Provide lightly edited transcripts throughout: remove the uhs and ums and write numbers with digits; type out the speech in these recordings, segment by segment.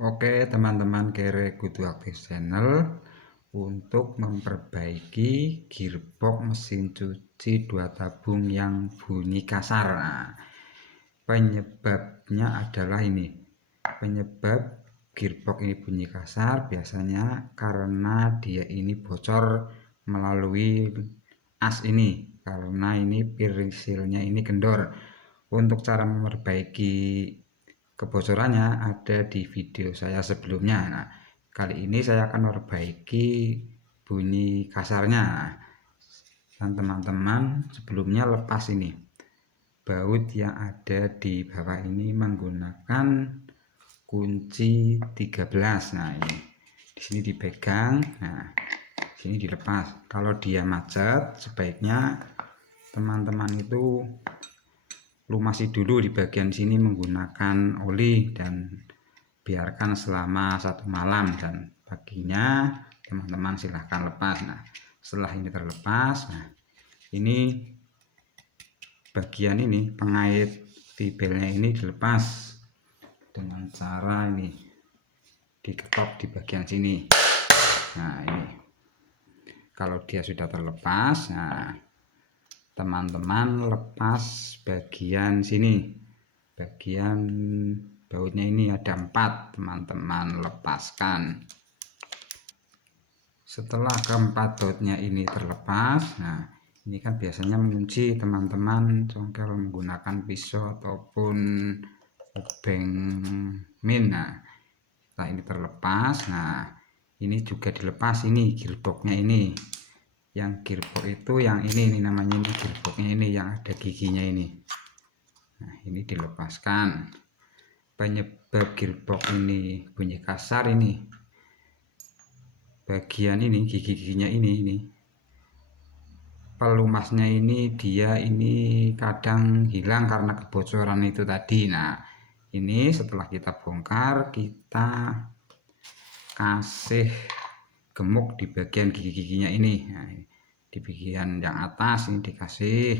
Oke teman-teman, kere kudu aktif channel untuk memperbaiki gearbox mesin cuci 2 tabung yang bunyi kasar. Nah, penyebabnya adalah ini. Penyebab gearbox ini bunyi kasar biasanya karena dia ini bocor melalui as ini, karena ini perisilnya ini kendor. Untuk cara memperbaiki kebocorannya ada di video saya sebelumnya. Nah, kali ini saya akan memperbaiki bunyi kasarnya. Dan teman-teman sebelumnya lepas ini baut yang ada di bawah ini menggunakan kunci 13. Nah, ini di sini dipegang, nah sini dilepas. Kalau dia macet, sebaiknya teman-teman itu lumasi dulu di bagian sini menggunakan oli dan biarkan selama 1 malam, dan paginya teman-teman silahkan lepas. Nah, setelah ini terlepas, nah ini bagian ini pengait fibelnya ini dilepas dengan cara ini diketok di bagian sini. Nah, ini kalau dia sudah terlepas, nah teman-teman lepas bagian sini, bagian bautnya ini ada 4, teman-teman lepaskan. Setelah keempat bautnya ini terlepas, nah ini kan biasanya mengunci teman-teman congkel menggunakan pisau ataupun obeng min. Nah, setelah ini terlepas, nah ini juga dilepas, ini gearboxnya ini. Yang gearbox itu yang ini namanya, ini gearboxnya ini yang ada giginya ini. Nah, ini dilepaskan. Penyebab gearbox ini bunyi kasar ini bagian ini, gigi-giginya ini pelumasnya ini, dia ini kadang hilang karena kebocoran itu tadi. Nah, ini setelah kita bongkar, kita kasih gemuk di bagian gigi-giginya ini. Nah, di bagian yang atas ini dikasih,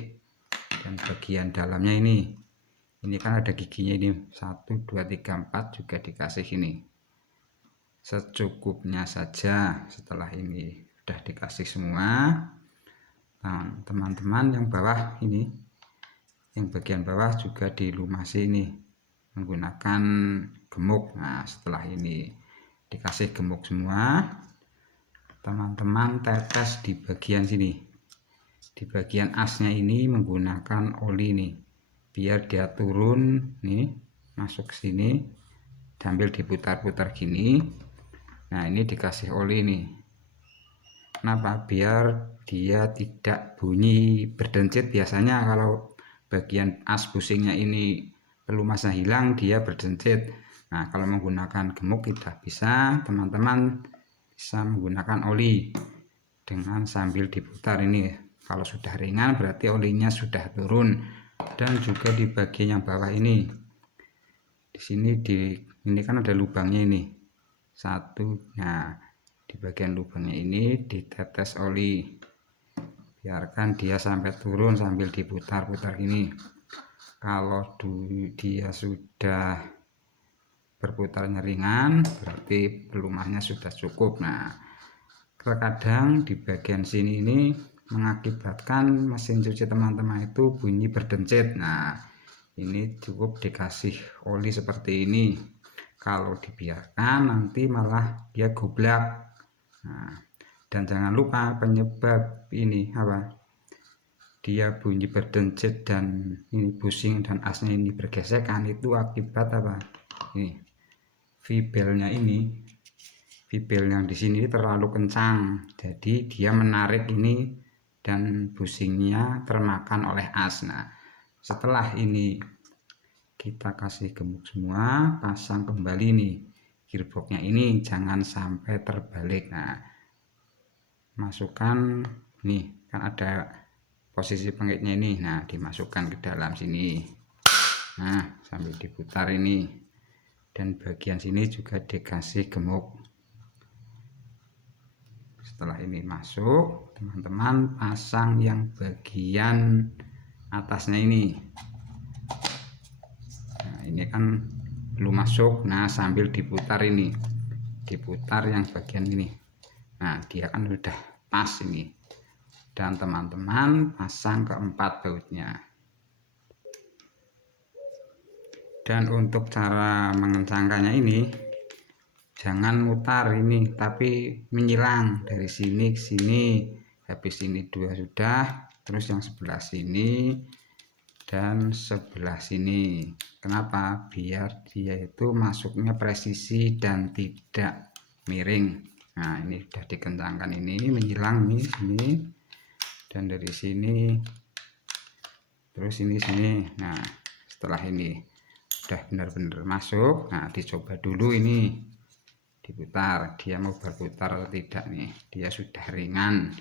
dan bagian dalamnya ini kan ada giginya ini 1 2 3 4 juga dikasih ini. Secukupnya saja. Setelah ini sudah dikasih semua, nah teman-teman yang bawah ini, yang bagian bawah juga dilumasi ini menggunakan gemuk. Nah, setelah ini dikasih gemuk semua, teman-teman tetes di bagian sini, di bagian asnya ini menggunakan oli nih, biar dia turun nih, masuk sini sambil diputar-putar gini. Nah, ini dikasih oli nih. Kenapa? Biar dia tidak bunyi berdencit. Biasanya kalau bagian as busingnya ini pelumasnya hilang, dia berdencit. Nah, kalau menggunakan gemuk tidak bisa, teman-teman bisa menggunakan oli dengan sambil diputar ini. Kalau sudah ringan berarti olinya sudah turun. Dan juga di bagian yang bawah ini, di sini ini kan ada lubangnya ini 1. Nah, di bagian lubangnya ini ditetes oli, biarkan dia sampai turun sambil diputar-putar ini. Kalau dia sudah berputarnya ringan, berarti pelumasnya sudah cukup. Nah, terkadang di bagian sini ini mengakibatkan mesin cuci teman-teman itu bunyi berdencit. Nah, ini cukup dikasih oli seperti ini. Kalau dibiarkan nanti malah dia goblak. Nah, dan jangan lupa penyebab ini apa, dia bunyi berdencit dan ini busing dan asnya ini bergesekan, itu akibat apa, ini fibelnya ini, fibel yang di sini terlalu kencang, jadi dia menarik ini dan busingnya termakan oleh as. Nah, setelah ini kita kasih gemuk semua, pasang kembali nih gearboxnya ini, jangan sampai terbalik. Nah, masukkan nih, kan ada posisi pengaitnya ini, nah dimasukkan ke dalam sini. Nah, sambil diputar ini, dan bagian sini juga dikasih gemuk. Setelah ini masuk, teman-teman pasang yang bagian atasnya ini. Nah, ini kan belum masuk. Nah, sambil diputar ini, diputar yang bagian ini. Nah, dia kan udah pas ini. Dan teman-teman pasang keempat bautnya. Dan untuk cara mengencangkannya ini, jangan mutar ini, tapi menyilang dari sini ke sini. Habis ini 2 sudah, terus yang sebelah sini dan sebelah sini. Kenapa? Biar dia itu masuknya presisi dan tidak miring. Nah, ini sudah dikencangkan, ini menyilang nih sini dan dari sini terus ini sini. Nah, setelah ini udah benar-benar masuk, nah dicoba dulu ini, diputar, dia mau berputar atau tidak nih. Dia sudah ringan.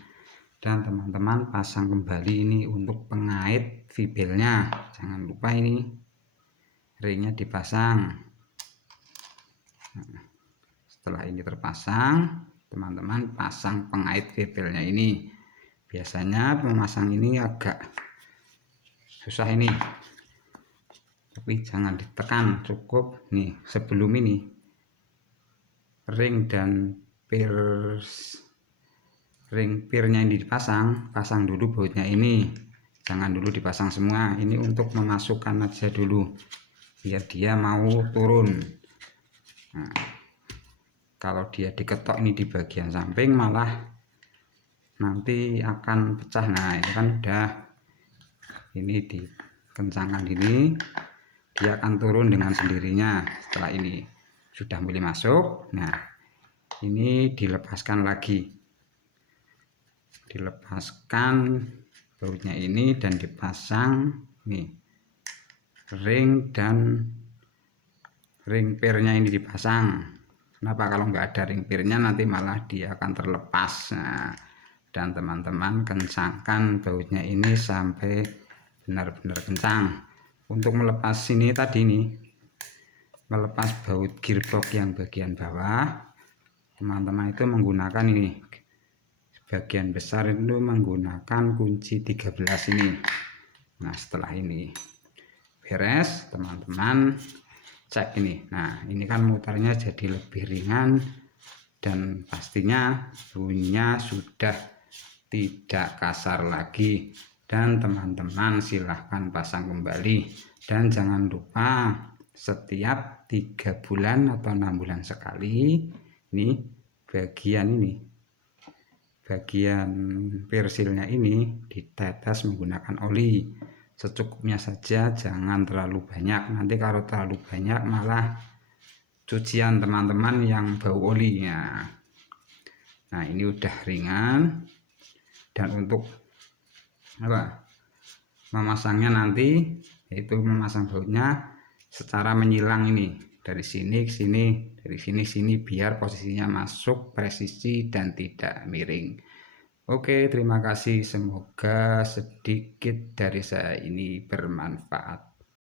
Dan teman-teman pasang kembali ini untuk pengait fibelnya, jangan lupa ini ringnya dipasang. Nah, setelah ini terpasang, teman-teman pasang pengait fibelnya ini. Biasanya pemasang ini agak susah ini, tapi jangan ditekan, cukup nih sebelum ini ring dan pirnya ini dipasang, pasang dulu bautnya ini, jangan dulu dipasang semua. Ini untuk memasukkan aja dulu biar dia mau turun. Nah, kalau dia diketok ini di bagian samping malah nanti akan pecah. Nah, ini kan udah, ini dikencangkan ini, dia akan turun dengan sendirinya. Setelah ini sudah mulai masuk, nah ini dilepaskan lagi, dilepaskan bautnya ini dan dipasang nih ring dan ring pirnya ini dipasang. Kenapa? Kalau nggak ada ring pirnya nanti malah dia akan terlepas. Nah, dan teman-teman kencangkan bautnya ini sampai benar-benar kencang. Untuk melepas ini tadi nih, melepas baut gearbox yang bagian bawah, teman-teman itu menggunakan ini, bagian besar itu menggunakan kunci 13 ini. Nah, setelah ini beres, teman-teman cek ini. Nah, ini kan mutarnya jadi lebih ringan dan pastinya bunyinya sudah tidak kasar lagi. Dan teman-teman silahkan pasang kembali, dan jangan lupa setiap 3 bulan atau 6 bulan sekali ini bagian persilnya ini ditetes menggunakan oli secukupnya saja, jangan terlalu banyak. Nanti kalau terlalu banyak malah cucian teman-teman yang bau olinya. Nah, ini udah ringan. Dan untuk memasangnya nanti, yaitu memasang bautnya secara menyilang ini, dari sini ke sini, dari sini ke sini, biar posisinya masuk presisi dan tidak miring. Oke, terima kasih. Semoga sedikit dari saya ini bermanfaat.